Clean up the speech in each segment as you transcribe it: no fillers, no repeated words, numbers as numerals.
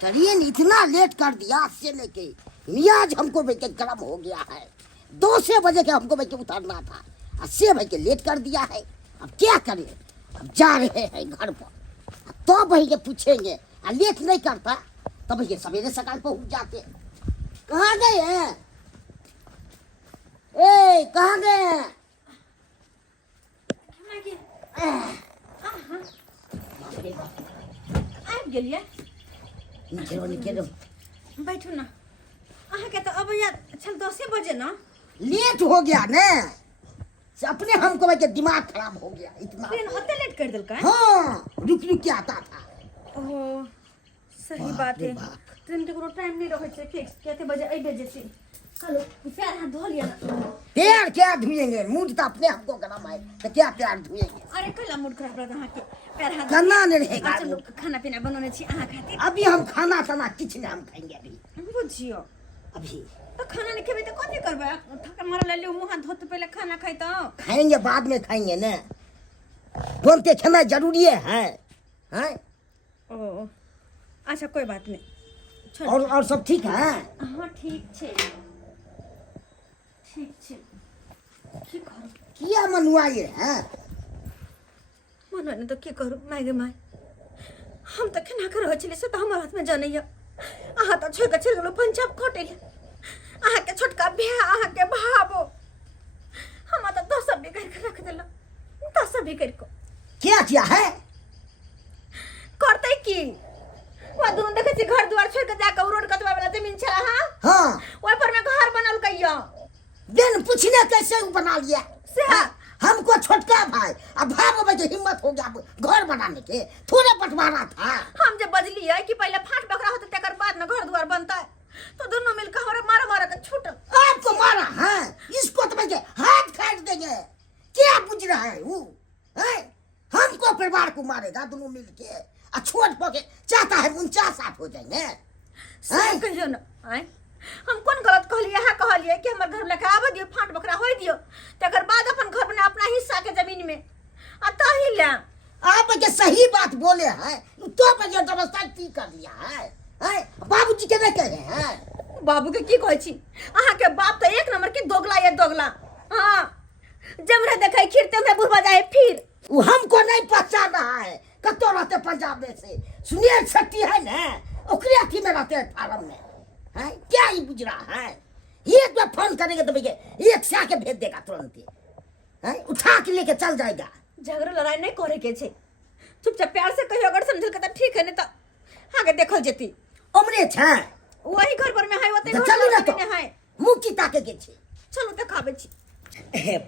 Train इतना late कर दिया से लेके मियाज हमको बेटे गर्म हो गया है। 2 बजे के हमको बेटे उतरना था, 80 बजे के लेट कर दिया है। अब क्या करें, अब जा रहे हैं घर पर। तो भैया पूछेंगे, लेट नहीं करता तो भैया सवेरे सकाल पहुंच जाते। कहाँ गए हैं? ए कहाँ गए हैं? आबि गेलियै। बैठू ना। अहाँके तो अब यार छल 10 बजे ना। लेट हो गया ने से अपने हमको भाई दिमाग खराब हो गया इतना। ट्रेन ओते लेट कर दिलकै। हाँ रुक रुक के आता था। ओहो सही बात है। ट्रेन के कोनो टाइम नहीं रहै छै फिक्स, कते बजे अइबे जेतै। चलो पैर हाथ धो लिया ना। पैर क्या धुएंगे, मूड तो अपने हमको गरम है तो क्या पैर धुएंगे। अरे कला मूड खराब रहता अहाँके। पैर हाथ गन्ना नहीं रहेगा। चलो खाना पीना बनाने छी अहाँ खातिर। अभी हम खाना ताना कुछ नहीं हम खाएंगे अभी। बुझियो अभी तो खाना नहीं खेबै तो कथि करबै? थका मारल ले मुंह हाथ धोते पहले खाना खाइ तो। खाएंगे बाद में खाएंगे ना, बोलते खाना जरूरी है हैं? ओ अच्छा कोई बात नहीं। और सब ठीक है? हाँ ठीक छै ठीक छै। की करू किया मनुआए हैं? मन ने तो की करू माय गे माय। हम तो केना कर रहल छलियै से तो हमर हाथ में जानैया। अहाँ तो छोड़ के चलि गेलौ पंजाब खटै ले। अहाँ के छोटका भैया अहाँ के भाबो हम तो 10 बिगड़ के रख देला। 10 बिगड़ को क्या किया है? करतै की? वो दोनों देखे छी घर द्वार छोड़ के जाके रोड कतवा वाला जमीन छै। हाँ ओइ पर में घर बनल कहियो। दिन पूछने कैसे बना लिया से हाँ? हमको छोटका भाई अब भागो भाई हिम्मत हो गया घर बनाने के, थोड़े बंटवारा था। हम जब बजलिए कि पहले फाट बकरा होते तकर बाद में घर द्वार बनता तो दोनों मिलकर हमारा मारा मारा के छूटल। आपको मारा है, इसको तो भाई हाथ काट देंगे। क्या बुझ रहा है वो है? हमको परिवार को मारेगा दोनों मिलके और छोड़ पोके चाहता है 49 हो जाएंगे। सही कहियो ना आय हम कौन गलत कहलिए है? कहलिए कि हमर घर लेके आवे दियो, फाट बकरा होई दियो तकर बाद अपन घर बना अपना हिस्सा के जमीन में आ तही ले। आप के सही बात बोले हैं तो भैया जबरदस्ती कर दिया है। बाबूजी के नहीं कहे हैं? बाबू के की कहै छी? अहाँ के बाप तो एक नंबर के दोगला ये दोगला। हां जमरे देखै खिरते में बुढ़वा जाए फिर। वो हमको नहीं पहचान रहा है। कतो रहते पंजाब में से सुनिए छट्टी है ना, ओकरे अथी में रहते हैं फार्म में है। क्या ही बुझ रहा है? एक बार फोन करेंगे तो भैया एक से आके भेज देगा तुरंत ही है, उठा के लेके चल जाएगा। झगड़ा लड़ाई नहीं करे के छे, चुपचाप प्यार से कहियो। अगर समझल के तो ठीक है, नहीं तो आगे देखल जेती। उमरे छे वही घर पर में है ओते तो घर चलू ना पर तो में है। मुंह की ताके के छे। चलो देखाबे छी।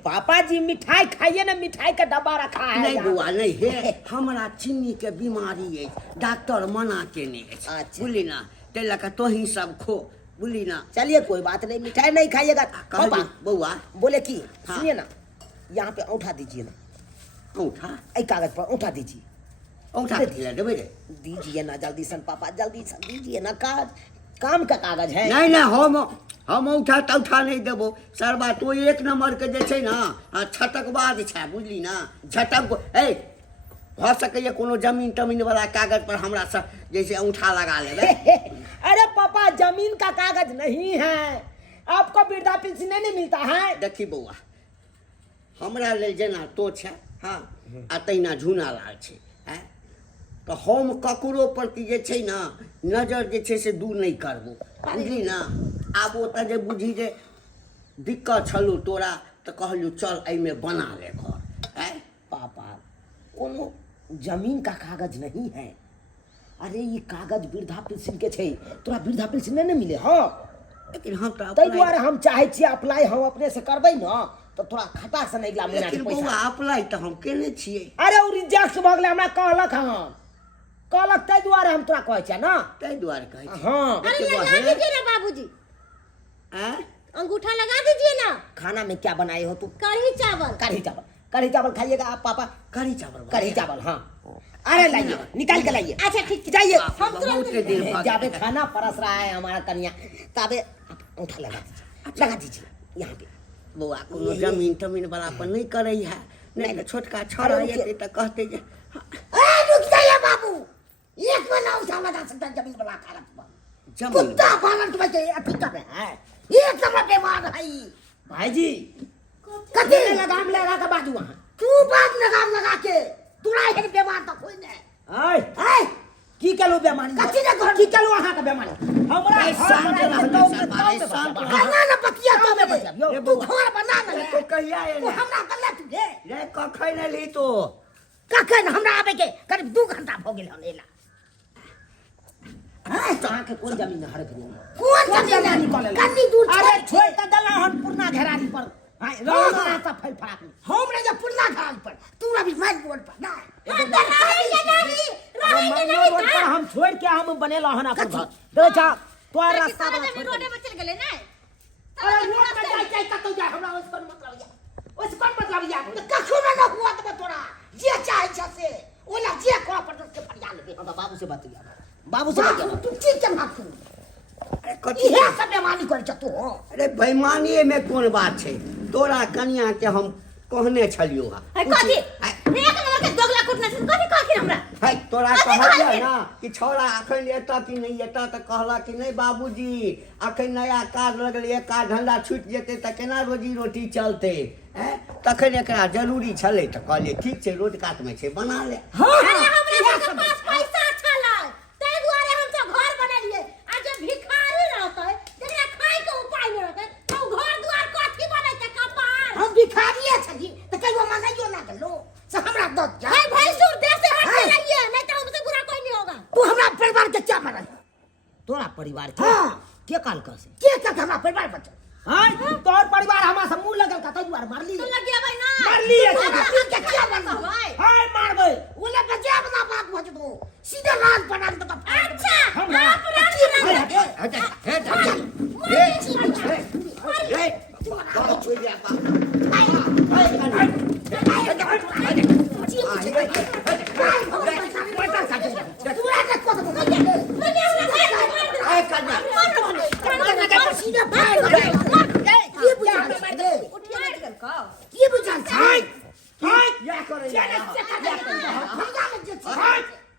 पापा जी मिठाई खाइए ना, मिठाई का डब्बा रखा है। नहीं बुआ नहीं है, हमरा चीनी के बीमारी है, डॉक्टर मना केने है। अच्छा। बुझली ना, ते लका तो ही सब खो, बुझली ना। चलिए कोई बात नहीं, मिठाई नहीं खाइएगा। पापा बउआ बोले कि हाँ। सुनिए ना, यहाँ पे औंठा दीजिए ना, औंठा एक कागज पर औंठा दीजिए। औंठा दिला देबे रे। दीजिए ना जल्दी सन पापा, जल्दी सन दीजिए ना, काम का कागज है। नहीं ना हम औंठा तौठा नहीं देबो सरबा। तो एक नंबर के जे छै ना छटकबाज छै, बुझली ना। झटक ए भ सकैए कोनो जमीन तमीन वाला कागज पर हमरा सब जैसे औंठा लगा लेबे। अरे पापा जमीन का कागज नहीं है, आपको वृद्धा पेंशन नहीं मिलता है। देखी बउआ, हमरा लेल जेना तो छै हाँ आ तहिना झूना लाल छै है, तो हम ककरो पर की जे छै ना नजर जे छै से दूर नहीं करबो, बुझली ना। आब ओतऽ जे बुझी जे दिक्कत छलू तोरा तो कहलू चल एहिमे बना ले घर है। पापा कोनो जमीन का कागज नहीं है। अरे ये कागज वृद्धा पेंशन के छै, तोरा वृद्धा पेंशन नहीं मिले। हाँ लेकिन हम तो ताहि दुआरे हम चाहे छी अप्लाई हम अपने से करबै ना तो थोड़ा खटा से नहीं महीना के लेकिन बउआ पैसा। अप्लाई तो हम केने छियै। अरे ओ रिजेक्ट भ गेलै, हमरा कहलक हम कहलक ताहि दुआरे हम तोरा कहै छियै ना। ताहि दुआरे कहै छी। हाँ अरे लगा दीजिए ना बाबूजी, हैं? अंगूठा लगा दीजिए ना। खाना में क्या बनाए हो तुम? कढ़ी चावल। कढ़ी चावल, कढ़ी चावल खाइएगा आप पापा? कढ़ी चावल कढ़ी चावल हाँ। अरे लाइए निकाल के लाइए। अच्छा ठीक जाइए, हम बहुत देर भाग जाबे खाना परस रहा है हमारा कन्या, ताबे अंगूठा लगा दीजिए, लगा दीजिए यहाँ पे। बउआ कोनो जमीन तमीन वाला पर नहीं करे है, नहीं तो छोटका छोरा अरे येते तो कहते जे रुक जाइए बाबू, एक में ना उठा लगा सकता जमीन वाला खारत पर जमीन कुत्ता पालन तुम्हें के अथी कर रहे हैं एक नंबर बीमार है ई। भाई जी कथी लगाम लगा के बाजू वहाँ तू बात लगाम लगा के तुरा है बीमार तो कोई नहीं आय है की कलो बेमारी कथी ने घर की कलो अहाँ के बेमारी हमरा ए, शांत रहो, शांत रहो। कहना ना पतिया तो में यो, तू घर बना ना तो कहिया तू हमरा गलत दे रे कखै न ली तो कखन हमरा आबे के करीब 2 घंटा हो गेल हनेला अहाँ के कोन जमीन हर करियो कौन जमीन निकले कन्नी दूर अरे छोड़ छोड़ त दला हम पुरना घेरारी पर हां रोना सब फल फराक हम रे जे पुल्ला घाल पर तू अभी माइल बोर्ड पर ना रोड पर हम छोड़ के हम बनेला हन अपन घर देखा तोर रास्ता सारा बना जमीन रोडे पर चल गेले ना अरे रोड पर जाय कतौ जाय हमरा उस पर मतलब या उस पर मतलब या कखो ना हुआ तो तोरा जे चाहे से ओला जे को पर के फरिया लेबे हम बाबू से बात किया बाबू से बात किया तू ठीक के बात कर अरे कथी इहे सब बेमानी कर तू अरे बेईमानी में कोन बात छै तोरा कनिया के हम कहने छलियो हा है कथी एक नंबर के दोगला कुटना से कथी कहखिन हमरा है तोरा कथी कहलिया कहलियै? ना कि छौड़ा अखन एता कि नहीं एता त कहला कि नहीं बाबूजी अखन नया काज लगलै काज धंधा छूट जेते त केना रोजी रोटी चलते हैं तखन एकरा जरूरी छलै त कहलिए ठीक छै रोड कात में छै बना ले अरे हमरा के पास पैसा छलै तै दुआरे हम तो घर बनेलिए आ जे भिखारी रहतै जेकरा खाय के उपाय न रहतै तो घर दुआर कथी बनेतै कपार हम भिखारिए छथि त कहियो मनाइयो ना गलो से हमरा दो जा भाई भैंसुर देश से हट के रहिए नहीं तो हमसे बुरा कोई नहीं होगा तू हमरा परिवार के क्या मारल तोरा परिवार के हां के काल कर से के का हमरा परिवार बचल हां तोर परिवार हमरा से मुंह लगल का तै दुआर मारली तू लगिया भाई ना मारली है तू के क्या बनल भाई हाय मारबे ओला बचा बना बात भज दो सीधा लाल पड़ान तो अच्छा हम आप राज ये बुझान हाय हाय या करे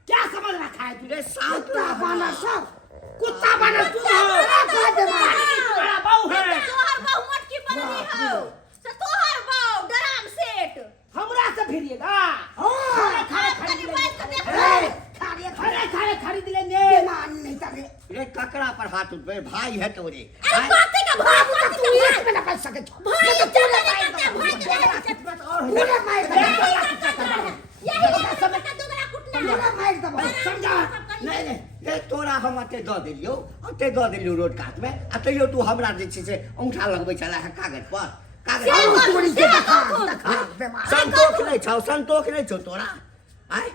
क्या समझ रखा है तू रे शांत कुत्ता रह बानर सब कुत्ता बानर तू हो तोरा बहू है तोहर बहु मटकी बनली हो से तोहर बहु डराम सेठ हमरा से भिड़िएगा हां खाली बात कर देख खड़े खरीद लेंगे मान नहीं करे रे ककरा पर हाथ उठबे भाई है तोरे अरे कथी का भाग बाबू तू एक में ना कर सके भाई तो तू तूने नहीं मार करता भाई पूरे मार यही का समय का दोगला कुटना पूरे मार दबा समझा नहीं नहीं रे तोरा हम अते दऽ देलियो रोड कात में आ तैयो तू हमरा जे छै से अंगूठा लगबै छला है कागज पर कागज चोरी के देखा बेमार संतोष नहीं छौ तोरा आय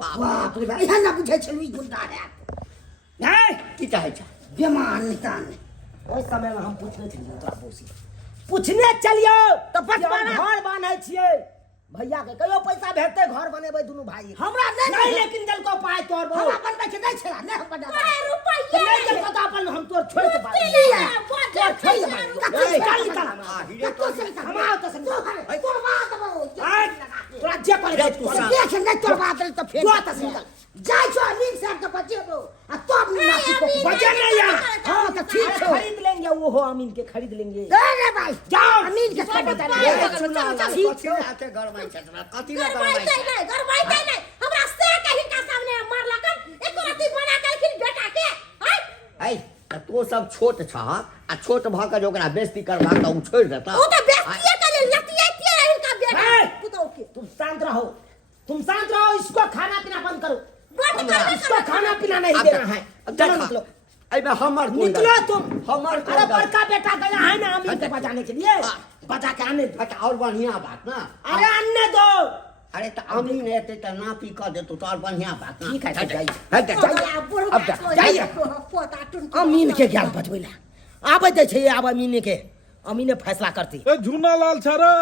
बाप रे भाई यहाँ ना बुझे छलु ई गुंडा है नहीं की चाहे छ बेमान निकाल ओइ समय में हम पूछने छलिए तोरा बौसी पूछने चलियो तो बचपन घर बांधै छियै भैया के कहियो पैसा भेटते घर बनेबै दुनू भाई हमरा नहीं नहीं लेकिन जल को पाए तोर हम बहू अपन बैठे नहीं छला नहीं हम बना अरे तो रुपया नहीं जल को अपन हम तोर छोड़ के बात लिया तोर छोड़ के बात निकाल निकाल हीरे तो हम आओ तो समझा तोर बात बो तोरा जे करे तू देख नहीं तोर बात तो फेर जो तो निकल जाय छो अमीन साहब के बच्चे बो आ तब नहीं को बजे नहीं यार हां तो ठीक छो खरीद लेंगे वो हो अमीन के खरीद लेंगे अरे भाई जाओ अमीन के खरीद आते घर में छतरा कथी ला घर में हमरा से कहीं का सामने मारला कर एक राती बना के फिर बेटा के हैं है तो सब छोट छ आ छोट भ के ओकरा बेइज्जती करबा त उ छोड़ देता वो तो बेस्तिया के लिए लतियाती है इनका बेटा पुतो के तुम शांत रहो इसको खाना पीना बंद करो इसको खाना पीना नहीं देना है चलो निकलो अबे हमर निकलो तुम हमर अरे बड़का बेटा गया है ना अमीन के बजाने के लिए बजा के आने दो और बढ़िया बात ना अरे आने दो अरे तो अमीन एते त नापी कर दे तो और बढ़िया बात ना ठीक है जाइए अब जाइए पोता टुन अमीन के ज्ञान बजबैला आबै दे छै आब अमीने फैसला करती ए झूना लाल छरो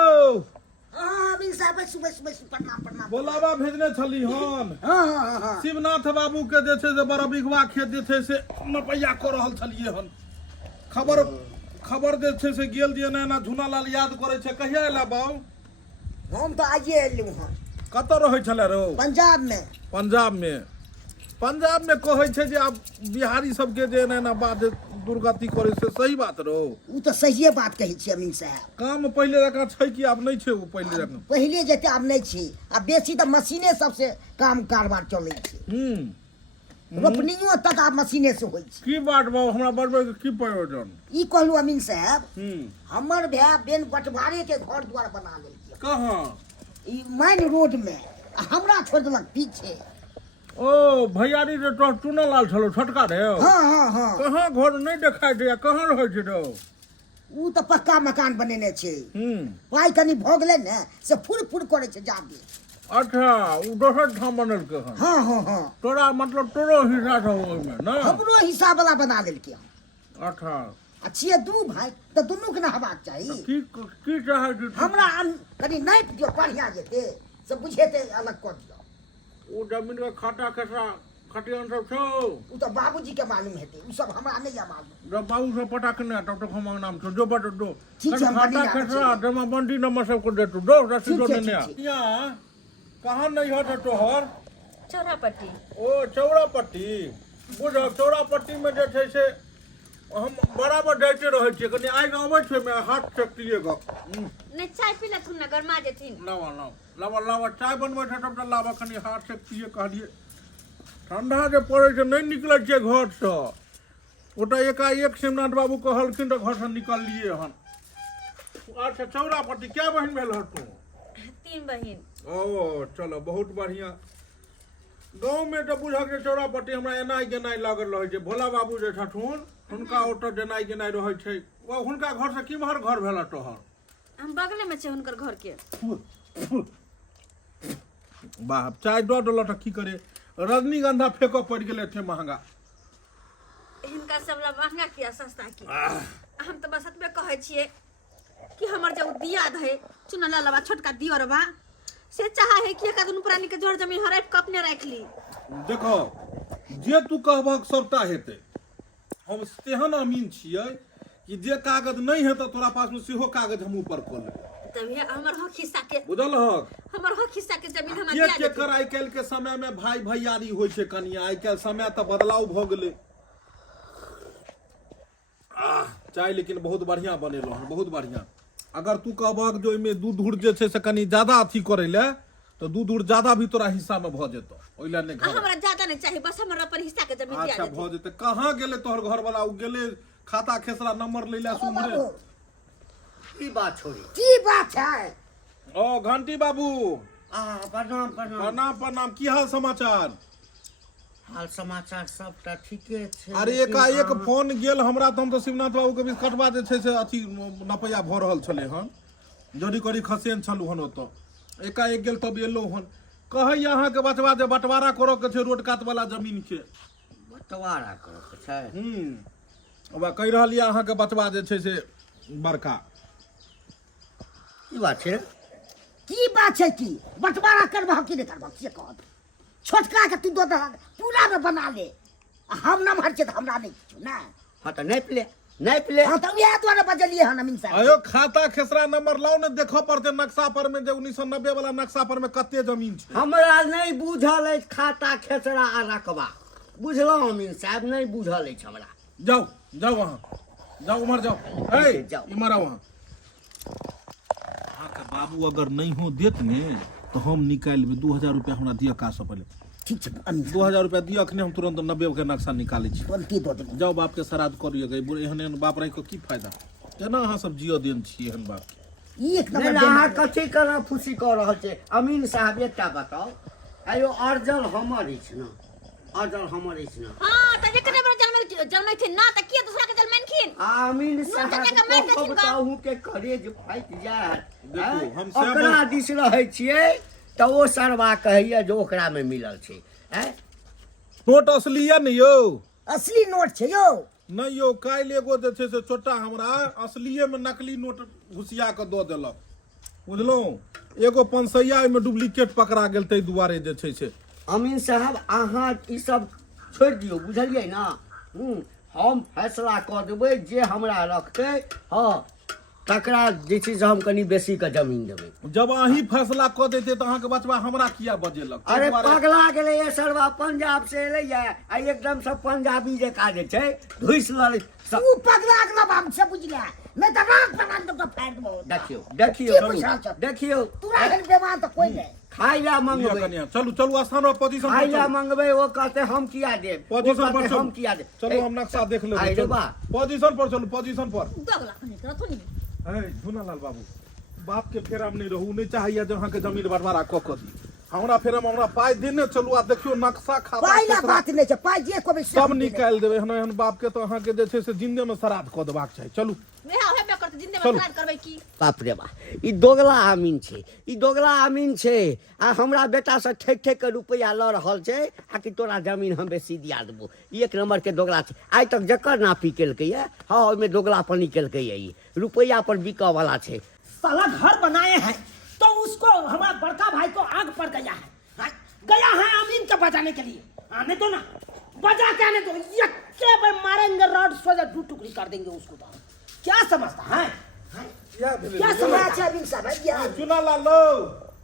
हां अमीन साहब सुबह प्रणाम बोलावा भेजने छली हन हां शिवनाथ बाबू के जे छै से बड़ा बिघवा खेत जे छै से नपैया कऽ रहल छलिए हन खबर जे छै से गेल जे ना झूना लाल याद करे छै कहिया एला बाऊ हम तो आइए एलू हां कतऽ रहै छले रो पंजाब में पंजाब में पंजाब में कहै छै जे आब बिहारी सबके जे एना बात दुर्गति करे से सही बात रहो। वो तो सहिए बात कही छी अमीन साहब। काम पहले रखा छै कि आब नहीं छै वो पहले रखा? पहले जते आब नहीं छी, अब बेसी तो मशीने सबसे काम कारबार चलै छै। रोपनियो तक आब मशीने से होई छै। की बात बा हमरा बड़बे के की प्रयोजन? ई कहलू अमीन साहब, हमर भाई बेन बंटवारे के घर द्वार बना लेलकै। कहाँ? ई माइन रोड में, आ हमरा छोड़ देलक पीछे। ओ भैयारी जे तो चुनल छलो छोटका रे। हाँ हाँ हाँ। कहाँ घर नहीं देखाई दे, कहाँ रहे छै रो? ऊ तो पक्का मकान बनेने छै। पाई कनी भ गेलै ने से फुर फुर करे छै जादे। अच्छा वो दोसर ठाम बनल के हन। हाँ हाँ हाँ। तोरा मतलब तोरो हिस्सा था ओइमे ना? हमरो हिसाब वाला बना देलकै। अच्छा आ छियै दू भाई तो दुनू के ना हेबाक चाही। की चाहे छै? हमरा कनी नापि दियो बढ़िया जेते से बुझेते अलग कर दियो। वो जमीन के खाता खसरा खटियान सब छौ? ऊ तो बाबूजी के मालूम हेते, ऊ सब हमरा नहीं मालूम। जब बाबू से पता करने तब तक हम नाम छो जो बट दो। ठीक छै, हम खाता बनी नाम खसरा छै। जमा बंडी नंबर सब को दे तू दो रसीद ठीक छै, देने आ। ठीक छै। यहाँ कहाँ नहीं होता तोहर? चौरापट्टी। ओ चौरापट्टी। बुझ चौरापट्टी में जे छै से हम बराबर जाते रहे छियै। कनी आइ आबै छै मैं हाथ चकतिए ग। नहीं चाय पीला थुन नगर मा जेथिन। लावा लावा लावा चाय बनबै छै तब त लावा कनी हाथ चकतिए कहलिए। ठंडा जे पड़े छै नहीं निकलै छियै घर से। ओटा एकाएक शिवनाथ बाबू कहलखिन त घर से निकललिए हन। अच्छा चौरापट्टी क्या बहन भेल हो तू? 3 बहिन। ओ चलो बहुत बढ़िया। गाँव में तो बुझक जे चौरापट्टी हमरा एनाइ गेनाइ लागल रहे छै। भोला बाबू जे छथुन हुनका ओतऽ जेनाइ गेनाइ रहे छै। ओ हुनका घर से किम्हर घर भेला तोहर? हम बगले में छै हुनकर घर के। वाह चाय दऽ देलक त की करे? रजनीगंधा फेंकऽ पड़ गेलै एते महंगा। हिनका सब ला महंगा किया सस्ता की? हम तो बस एतबे कहै छियै कि हमर जो दियाद है चुनल लबा छोटका दियरबा से चाहे है कि एक आदमी पुरानी के जोड़ जमीन हड़प के अपने रख ली। देखो जे तू कहबक सबटा हेतै। हम तेहन अमीन छियै कि जे कागज नहीं हेतै तोरा पास में सेहो कागज हम ऊपर कऽ लेबै। तभी हमर हक हिस्सा के बुझल हक? हमर हक हिस्सा के जमीन हमरा के दिया के देतै। कर आइ काल्हि के समय में भाई भैयारी होइ छै कनिया। आइ काल्हि समय तऽ बदलाव भऽ गेलै। चाय लेकिन बहुत बढ़िया बनेलो हन, बहुत बढ़िया। अगर तू कहबक जो इमे दूध धूर जे छै से कनी ज्यादा अथी करे ले तो दूध धूर ज्यादा भी तोरा हिस्सा में भ जेतो। ओइ ले नहीं हमरा ज्यादा नहीं चाहिए, बस हमर अपन हिस्सा के जमीन दिया अच्छा देतै। भ जेते। कहाँ गेले तोहर घर वाला? उ गेले खाता खेसरा नंबर ले ले सुमरे। की बात छोड़ी? की बात है? ओ घंटी बाबू प्रणाम प्रणाम। प्रणाम प्रणाम। की हाल समाचार? हाल समाचार सबटा ठीके छै। अरे लेकिन एकाएक अहाँ- फोन गेल हमरा तो हम तो शिवनाथ बाबू के बीच कटवा जे छै से अथी नपैया भ रहल छले हन। जोड़ी करी खसेन छलू हन ओतो। एकाएक गेल तब एलो हन। कहै अहाँ के बचवा जे बंटवारा करऽ के छै रोड कात वाला जमीन के। बंटवारा करऽ के छै? अब कहि रहल ये अहाँ के बचवा जे छै से बड़का। की बात छै? की बात छै? की बंटवारा करबह कि नहीं करबह से कह। छोटका के तू दो पूरा में बना ले। आ हम नमहर छै त हमरा नहीं किछो ना। हाँ तो नापि ले। हाँ तो उहे द्वारा बजलिए हन अमीन साहब। अयो खाता खेसरा नंबर लाओ ने देखो पड़ते नक्शा पर में जे 1990 वाला नक्शा पर में कते जमीन छै। हमरा नहीं बुझल अछि खाता खेसरा आ रकबा। बुझलहुँ अमीन साहब, नहीं बुझल अछि हमरा। जाओ जाओ वहाँ जाओ उमर जाओ। ए जाओ। इमर आओ वहाँ। अहाँके बाबू अगर नहीं हो देत ने तो हम निकाल लेबै। 2000 रुपया हमरा दिया का से पहले। ठीक छै अमीन साहब, 2000 रुपया दिया अखने हम तुरंत 90 के नक्शा निकालै छी। तुरंते दो देबै। जाओ बाप के श्राद्ध करिए गई बुढ़े एहन बाप रहि के की फायदा? केना अहाँ सब जियो देन छी एहन बाप के? एक नहीं नंबर अहाँ देबै। कथी करऽ खुशी कऽ रहल छै? अमीन साहब एकटा बताओ, आयो अर्जल हमर अछि न? अर्जल हमर अछि न? हां त जकने बड़ जन्मै थे ना त के दूसरा के जन्मैनखिन। अमीन साहब जगह के मारि देथिन गा। कहू के करेज फाटि जायत। देखू, हैं? हम सब- ओकरा दिस रहै छियै त ओ सरवा कहैया जे ओकरा में मिलल छै। हैं? नोट असली है न यो? असली नोट छै यौ। नहीं यो काल्हि एगो जे छै से छोटा हमरा असलिए में नकली नोट घुसिया के दऽ देलक। बुझलहुँ? एगो 500 में डुप्लीकेट पकड़ा गेल ताहि दुआरे जे छै से। अमीन साहब अहाँ ई सब छोड़ि दियौ, बुझलियै ना? हम फैसला कऽ देबै जे हमरा रखतै। हाँ तकरा जे छै से हम कनी बेसी के जमीन देबै। जब अहीं फैसला कऽ देते तऽ अहाँके बचबा हमरा किया बजेलक? ताहि अरे दुआरे- पगला गेलै ये सरवा, पंजाब से एलैया आ एकदम से पंजाबी जकाँ जे छै धुइस ललै। तू पगला अगला हमसे बुझला मैं तो रात बना तो फाड़ दो। देखियो की देखियो बुझा छ? देखियो तू रहल बेमान तो कोई नहीं। खाइ ला लिया मंगबै, कनिया, चलू चलू स्थान पर पोजीशन खाइ पर ला चलू। मंगबै, वो कहते हम किया देब, वो पोजीशन पर कहते चलू। हम किया देब। चलो हम नक्शा देख लेबै। आइ रे चलू। बा। पोजीशन पर चलू, पोजीशन पर। दोगला खनी कर तो नहीं है झूनालाल बाबू, बाप के फेरा में नहीं रहू, नहीं चाहिए जो अहाँ के जमीन बंटवारा कऽ कऽ दी। हमरा फेरा में हमरा पाइ देने चलू आ देखियो नक्शा खाता पाइला केकरा- बात नहीं छ, पाइ जे को भी सब निकाल देबै। हन एहन बाप के तो अहाँ के जे छै से जिंदे में श्राद्ध कऽ देबाक चाही। चलू मैं होय बे करते जिंदे चलू। में श्राद्ध करबै की? बाप रे बा, ई दोगला आमीन छै, ई दोगला आमीन छै। आ हमरा बेटा से ठेक ठेक के रुपया लऽ रहल छै आ कि तोरा जमीन हम बेसी दिया देबो। ई एक नंबर के दोगला छै। आइ तक जकर नापी केलकै ये, हाँ ओइमे दोगलापनी केलकै ये। ई रुपया पर बिकऽ वाला छै। साला घर बनाए हैं तो उसको हमारा बड़का भाई को आग पड़ गया है, हाँ? गया है अमीन को बचाने के लिए। आने दो ना, बजा के आने दो, यक्के पे मारेंगे रॉड सोजा दो टुकड़ी कर देंगे उसको। तो क्या समझता है, हाँ? क्या भेलै? क्या समझता है अमीन साहब? भैया झूनालाल लो।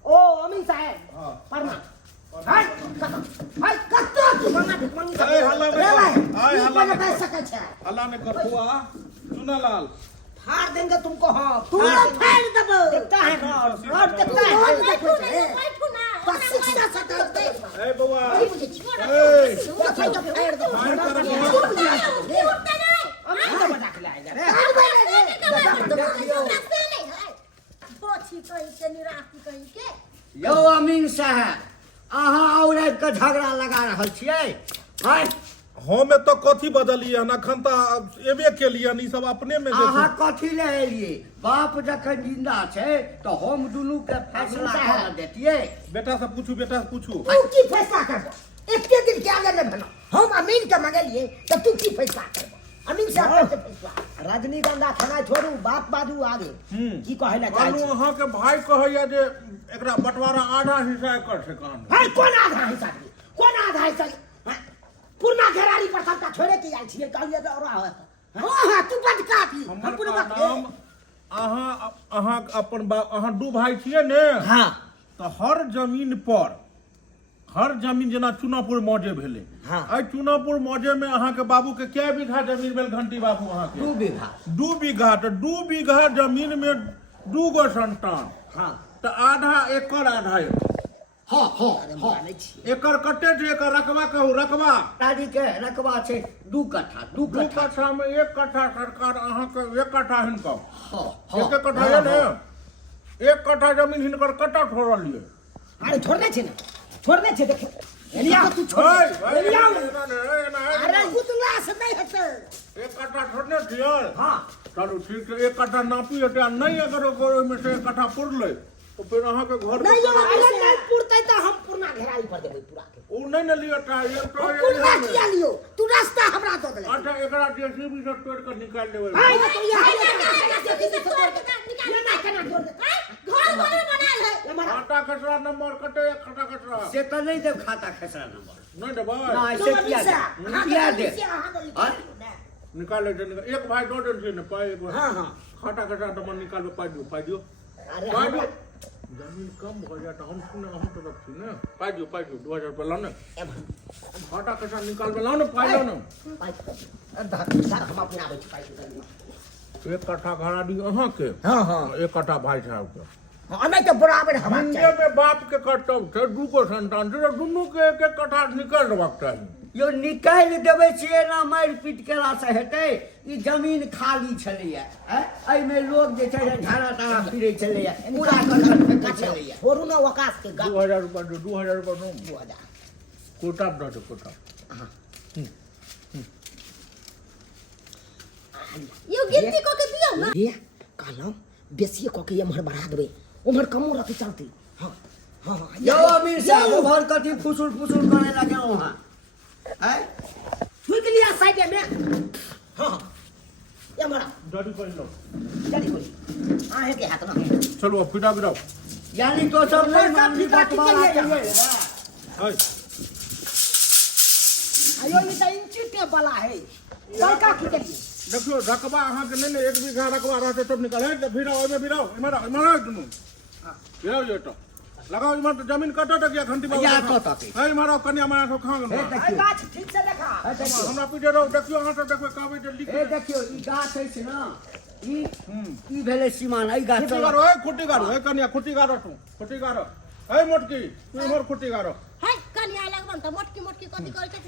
ओ अमीन साहब प्रणाम। हाय हाय कत्तो तू मंगा दे मंगी आइ हल्ला रे नहीं भाई कर, आइ ई हल्ला पर नहीं बैठ कर। सकै छै। अल्लाह ने कर हुआ झूनालाल। फाड़ देंगे तुमको। हाँ तू फाड़ देबो। देखता है रॉड, रॉड तू देखता है। रोज बैठू देखो ना छे बैठू ना बस शिक्षा सटा दे। ए बउआ, नहीं बुझे छी। ए तू फाड़ दो फाड़ दो। फाड़ कर रखो। उठते नहीं अमीन को बजा के लाएगा रे। बोछी कहीं के निराकी कहीं के यौ अमीन साहब, अहाँ औरत के झगड़ा लगा रहल छियै, हाँ? हमें तो कथी बदलिए हन, अखन तऽ एबे केलिए हन, ई सब अपने में जे अहाँ छै। कथी ले एलियै? बाप जखन जिंदा छै तो हम दुनू के फैसला कर देतियै। बेटा से पूछू, बेटा से पूछू। तू की फैसला करबो? एके दिन के आगे न भनो। हम अमीन के मंगेलिए तो तू की फैसला करबो? अमीन साहब के फैसला। रजनीगंधा खाना छोड़ू, बात बाजू आगे। की कहे ला चाहै कहलू छी? अहाँ के भाई कहैया जे एकरा बंटवारा आधा हिस्सा कर छै कान। भाई कौन आधा हिस्सा दिए? कौन आधा हिस्सा? हाँ? पुरना घेरारी पर सबका छोड़े के आयल छियै, कहलिए तो और है। हां तू बटका दी। हम हमर पूरा का बात नाम अहाँ अपन अहाँ दू भाई छियै ने, हाँ तऽ हर जमीन पर, हर जमीन जेना चुनापुर मौजे भेलै, हाँ। एहि चुनापुर मौजे में अहाँ के बाबू के कै बीघा जमीन भेल घंटी बाबू अहाँ के? 2 बीघा। 2 बीघा। तऽ 2 बीघा जमीन में 2 गो संतान, हाँ तऽ आधा एकड़ आधा एकड़। हाँ हाँ अरे हाँ। मानै छी। एकर कते छै? एकर रकबा कहू, रकबा। दादी के रकबा छै 2 कट्ठा, 2 2 कट्ठा। कट्ठा में 1 कट्ठा सरकार अहाँ के 1 कट्ठा हिनकर, हाँ 1 कट्ठा है ने, 1 कट्ठा जमीन हिनकर कट्ठा छोड़ल ये। अरे छोड़ने छे ना, छोड़ने छे। देख एलिया तू छोड़ ओए, दे। एलिया अरे उतला से नहीं हेतै। 1 कट्ठा छोड़ने छियै। हाँ चलू ठीक छै, 1 कट्ठा नापी हेतै आ नहीं अगर ओहिमे से 1 कट्ठा पुरलै तो फिर अहाँ के घर नहीं में अगर नहीं पुरतै तो हम पुरना घेरारी पर देबै पूरा के। उ नहीं न लियो टा ये तो पूरा किया लियो। तू रास्ता हमरा दो दे। अच्छा एकरा जेसीबी से तोड़ के निकाल देबै। हाय तो ये ये ना केना छोड़ दे? घर घर बनाल है खाता खसरा नंबर कटे, खाता खसरा से तो नहीं देव खाता खसरा नंबर। नहीं देबै। ना ऐसे किया दे, किया दे। हाँ? निकाल ले निकाल। एक भाई दो दिन से न पाए एगो। हाँ, हाँ। खाता खसरा नंबर निकाल पाई दियो, पाई दियो। अरे पाई हमरा दियो। जमीन कम हो जाए तो हम सुने हम तरफ थी ना। पाई दियो 2000 रुपया लाओ ना। खाता खसरा निकाल के लाओ ना, पाई लाओ ना। हम अपने आबै छी पाइ। 1 कट्ठा घड़ा दियो अहाँ के। हाँ हाँ 1 कट्ठा भाई साहब के। हाँ नहीं तो बराबर हवा हिंदे चाहिए। में बाप के कर्तव्य छै, 2 गो संतान छै, दुनू के 1 कट्ठा निकाल देबाक चाही। यो निकालि देबै छियै ना, मारि पीट केला से हेतै? ई जमीन खाली छलैया, एहिमे लोग जे छै से झाड़ा ताड़ा फिरै छलैया, पूरा करकट फेंकै छलैया। छोड़ू ना वकास के गा 2000 रुपया दो, 2000 रुपया दो। 2000। कोटा दो दो कोटा। यो गिनती को के दियो ना। ये कहलौं बेसी क के एम्हर बढ़ा देबै, उम्हर कमो रहतै चलतै। हाँ हाँ हाँ यौ अमीर साहब, ओभर कथी फुसुल फुसुल करे लगे वहाँ, हैं? छुइक लिया साइड में। हाँ हाँ एम्हर दादी कर लो। जल्दी बोली आहे के हाथ ना। चलो अब पिटा गिराओ। यानी तो सब नहीं सब मानती पिटा के बटवारा चलिए के लिए। हाय आयो ये तो इंची टेप वाला है। बड़का की करिए देखियो रकबा अहाँ के नहीं 1 बीघा रकबा रहते तब निकल है भिराओ ओमे भिराओ इमरा दुनु भिराओ ये तो लगाओ इमर जमीन कटो तक या घंटी या तो तक है इमरा कन्या माया सब खांग ए गाछ ठीक से देखा हमरा पीछे रहो देखियो अहाँ सब देखो कहबै जे लिख ए देखियो ई गाछ है से ना ई भेले सीमान ई गाछ खुट्टी गारो है खुट्टी गारो है कन्या खुट्टी गारो तू खुट्टी गारो है मोटकी तू इमर खुट्टी गारो है कन्या लगबन त मोटकी मोटकी कथि कहै छै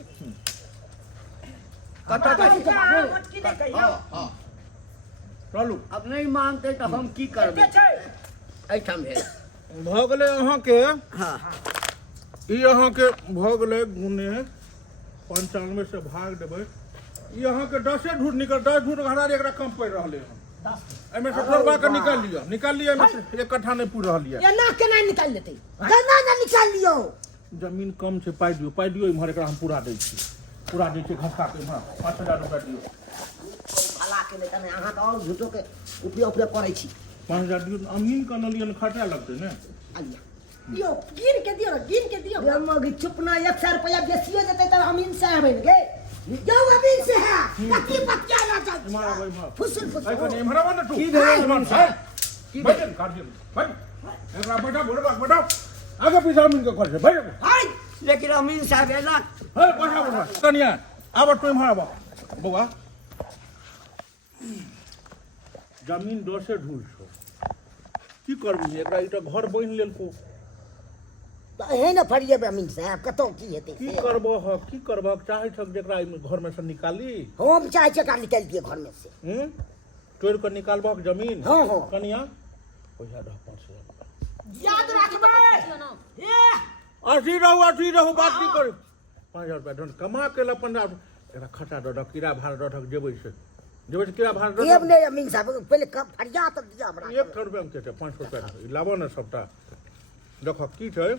कटा बाबू मोटकी नहीं कहियो हां चलू अब नहीं मानते तो हम की करबे के छै एठाम भेल भ गेलै अहाँ के हां ई अहाँ के भ गेलै गुने 95 से भाग देबै ई अहाँ के 10 ढूढ़ निकल 10 ढूढ़ घरारी एकरा कम पड़ रहले हन एमे से थोड़बा के निकाल लियो एमे से एक कट्ठा नहीं पूर रहलिए ये ना केना निकाल लेते केना ना निकाल लियो जमीन कम छै पाइ दियो इमहर एकरा हम पूरा दै छी घसका के इमहर 5000 रुपया दियो भला के ले तने अहाँ तो और झूठो के उपयोग करै छी 5000 दियो अमीन का नलियन खटा लगते ने आलिया दियो गिन के दियो ये मगी चुप ना 100 रुपया बेसियो जते त अमीन से आबे गे जाओ अमीन से है कति पतिया ना जा इमहर आबै इमहर फुसुल आई कने इमहर आवा न तू की भेलै अमीन साहब? की बैठन काट दियो बैठ एकरा बैठा बैठा आगे पीछे अमीन के कर दे बैठ हाय लेकिन अमीन साहब एला हे बैठा कन्या आब तू इमहर आवा बउआ जमीन 10 ढूल छो की करबी एकरा ई त घर बइन लेलको है ना फरिए अमीन साहब कतो की हेते की करबह चाहे छक जेकरा घर में से निकाली हम चाहे छै का निकाल दिए घर में से तोड़ कर निकालबह जमीन हाँ, हाँ। कनिया पैसा दह 5,000 याद रखबे ए अथी रहू बात की कर 5,000 रुपया धन कमा के ला 15 एकरा खटा दऽ कीड़ा भाड़ दऽ जेबै से कीड़ा भाड़ दऽ देव ने अमीन साहब पहले कब फरिया तक दिया हमरा 100 रुपया में के 500 रुपया लाबो ने सबटा देख की छै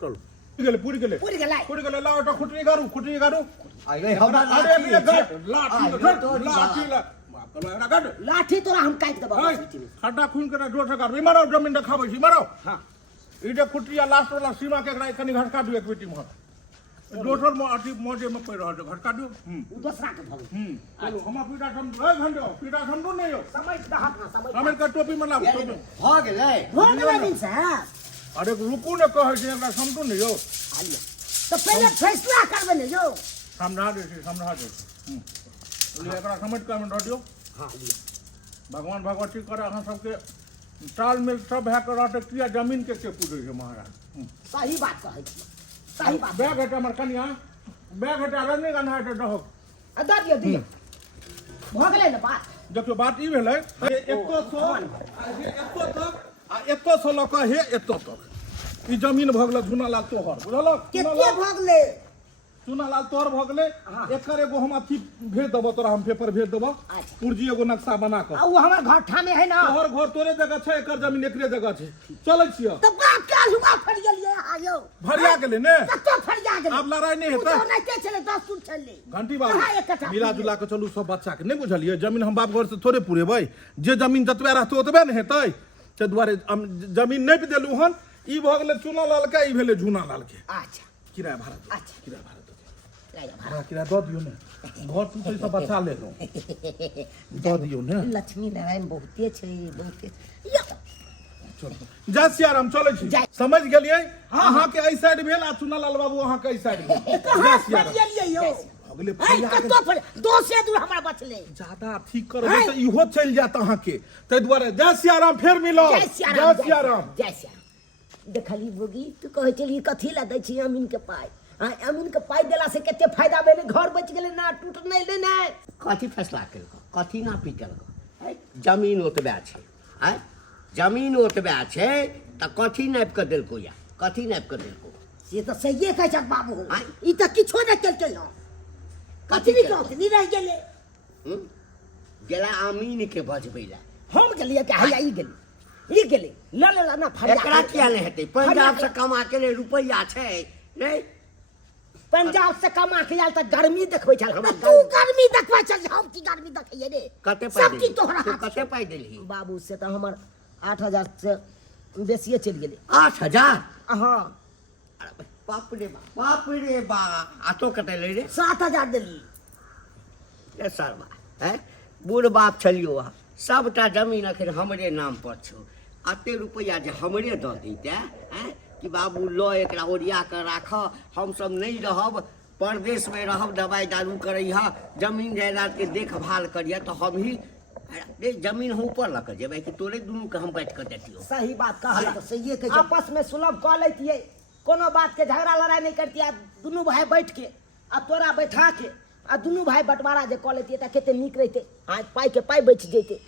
चलो पूरी गेलै लाओ तो खुटरी गारू अरे हमरा अरे लाठी है। लाठी तोरा हम काट देबो खड्डा खून के जोर से काटबी मारो जमीन देखाबै छी मारो हां ई जे खुटिया लास्ट वाला सीमा के एकरा कनी घटका दियो एक बेटी में दोसर में अथी मौजे में पड़ रहल घटका दियो उ दूसरा के भलो चलो हम पीटा समझो पीटा समझो नहीं हो समझ दहत ना समझ हमें का टोपी में लाओ हो गेलै हो गेलै अमीन साहब अरे रुकू ने कहै छै एकरा समझो नहीं हो आलिया तो पहले फैसला करबे ने जो समझा दे एकरा समझ के हम दियो हां लिया भगवान भगवती करे अहाँ सबके ताल में सब भए के रहते किया जमीन के पूछे छै महाराज सही बात कहै छी सही बात बैग हटा हमर कनिया बैग हटा रंगे गन्हा हटा दहो अदा दियो भ गेलै ने बात देखियो बात ई भेलै एको सौ लऽ कऽ हे एतो तक ई जमीन भऽ गेलै झुनालाल तोहर बुझलक केते भ गेलै चुनालाल तोहर भऽ गेलै एकर एगो हम अथी भेज देबो तोरा हम पेपर भेज देबो पुर्जी एगो नक्शा बना के उ हमर घर ठामे है ना तोहर घर तोरे जगह छै एकर जमीन एकरे जगह छै चलै छियै तो बात का हुआ फड़ गेलिए आयो भरिया गेलै ने कतो फरिया गेलै आब लड़ाई नहीं हेतै तो नहीं चले 10 सूट चले घंटी बाबू मिला जुला के चलू सब बच्चा के नहीं बुझलिए जमीन हम बाप घर से थोड़े पुरेबै जे जमीन जतबे रहतै ओतबे ने हेतै ताहि दुआरे जमीन नहीं देलू हन ई भऽ गेलै चुनालाल के ई भेलै झुनालाल के अच्छा किराया भाड़ा अच्छा किराया भाड़ा लाया किराया दऽ दियौ ने घर टूटै से बचा ले दऽ दियौ ने लक्ष्मी नारायण बहुते छै बहुते या जय सियाराम चलै छी जय। समझ गेलियै अहाँ के एहि साइड भेल आ चुनालाल बाबू अहाँ के एहि साइड भेल जय सियाराम गेलिए यो अगले है कतो फड़ दोसे दूर हमरा बचले ज्यादा ठीक करबै तऽ इहो चलि जायत अहाँ के ताहि दुआरे जय सियाराम फेर मिलो जय सियाराम जय सियाराम जय सियाराम देखली बोगी तू कहै छली कथी ला दै छी अमीन के पाई हां अमीन के पाई देला से कते फायदा भेलै घर बच गेलै ना टूट नहीं ले ना कथी फैसला केलको कथी ना पीटलको जमीन ओतबे छै आय जमीन ओतबे छै तऽ कथी नापि कऽ देलको या कथी नापि कऽ देलको से तो सहिए कहै छ बाबू आय। ई तो किछो नहीं केलकै न कथी नहीं कहत नहीं रह गेलै गेला अमीन के बजबै ला हम गेलिए कि हैया ई गेलै ल ले ना फरिया एकरा किया नहीं हेतै पंजाब से कमा के ले रुपैया छै नहीं पंजाब से कमा के आयल त गर्मी देखबै छल हमरा तू गर्मी देखबै छल हम की गर्मी देखैये रे कते पाई सब की तोहरा तू हाथ कते पाई देलही बाबू से तो हमर 8000 से बेसिए चल गेलै 8,000 हां बाप रे बा आ तो कते ले रे 7000 देली ए सरवा हैं बूढ़ बाप छलियो सबटा जमीन अखन हमरे नाम पर छौ अते रुपया जे हमरे दऽ दैते हैं कि बाबू लो एकरा ओरिया कर राख हम सब नहीं रहब परदेश में रहब दवाई दारू करैहा जमीन जायदाद के देखभाल करिए तो हम ही अरे जमीन हम ऊपर लग जेबै कि तोरे दुनू के हम बैठ कर देतियो सही बात कहला तो सही है कि आपस में सुलभ कऽ लैतियै कोनो बात के झगड़ा लड़ाई नहीं करतियै दुनू भाई बैठ के आ तोरा बैठा के आ दुनू भाई बंटवारा जे कऽ लैतियै तऽ कते नीक रहितै आ पाई के पाई बच जैतै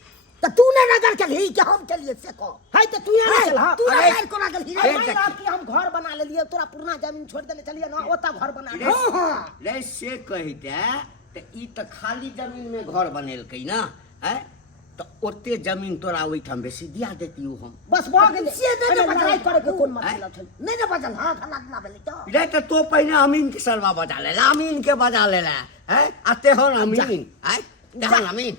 तो तू ने नजर के ही कि हम चलिए से को है तो तू यहाँ चल हाँ तू ना अरे, घर को ना गल अरे मान लो कि हम घर बना लेलिए तोरा पुराना जमीन छोड़ देले चलिए ना ओता घर बना ले रे से कहिते तो ई तो खाली जमीन में घर बनेलकै ना है तो ओते जमीन तोरा ओइठाम बेसी दिया देतियो हम बस भऽ गेलै से दे दे एहिमे बजा लड़ाई करे के कोन हैं? मतलब छै नहीं ना बजल हां फला ना बोले तो रे तो पहिने अमीन के सरवा बजा ले अमीन के बजा ले है आ तेहन अमीन है तेहन अमीन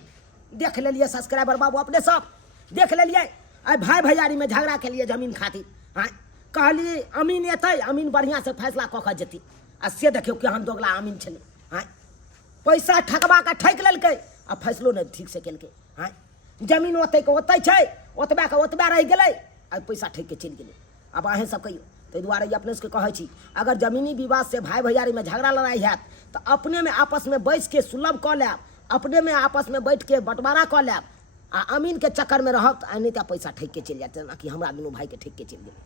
देख लेलिए सब्सक्राइबर बाबू अपने सब देख लेलिए आई भाई भैयारी में झगड़ा के लिए जमीन खातिर हाँ कहलिए अमीन एतै अमीन बढ़िया से फैसला कऽ के जेतै आ से देखियो केहन दोगला अमीन छलै हाँ पैसा ठकबा के ठकि लेलकै आ फैसलो नहीं ठीक से केलकै हाँ जमीन ओतै के ओतै छै ओतबा के ओतबा रहि गेलै आ पैसा ठकि के चलि गेलै अब अहें सब कहियो ताहि दुआरे ई अपने सबके कहै छी अगर जमीनी विवाद से भाई भैयारी में झगड़ा लड़ाई हैत तो अपने में आपस में बैस के सुलभ कऽ लेब अपने में आपस में बैठ के बंटवारा कऽ लेब आ अमीन के चक्कर में रहब तो नहीं तो पैसा ठेक के चल जाते ना कि हमरा दुनू भाई के ठेक के चल गेल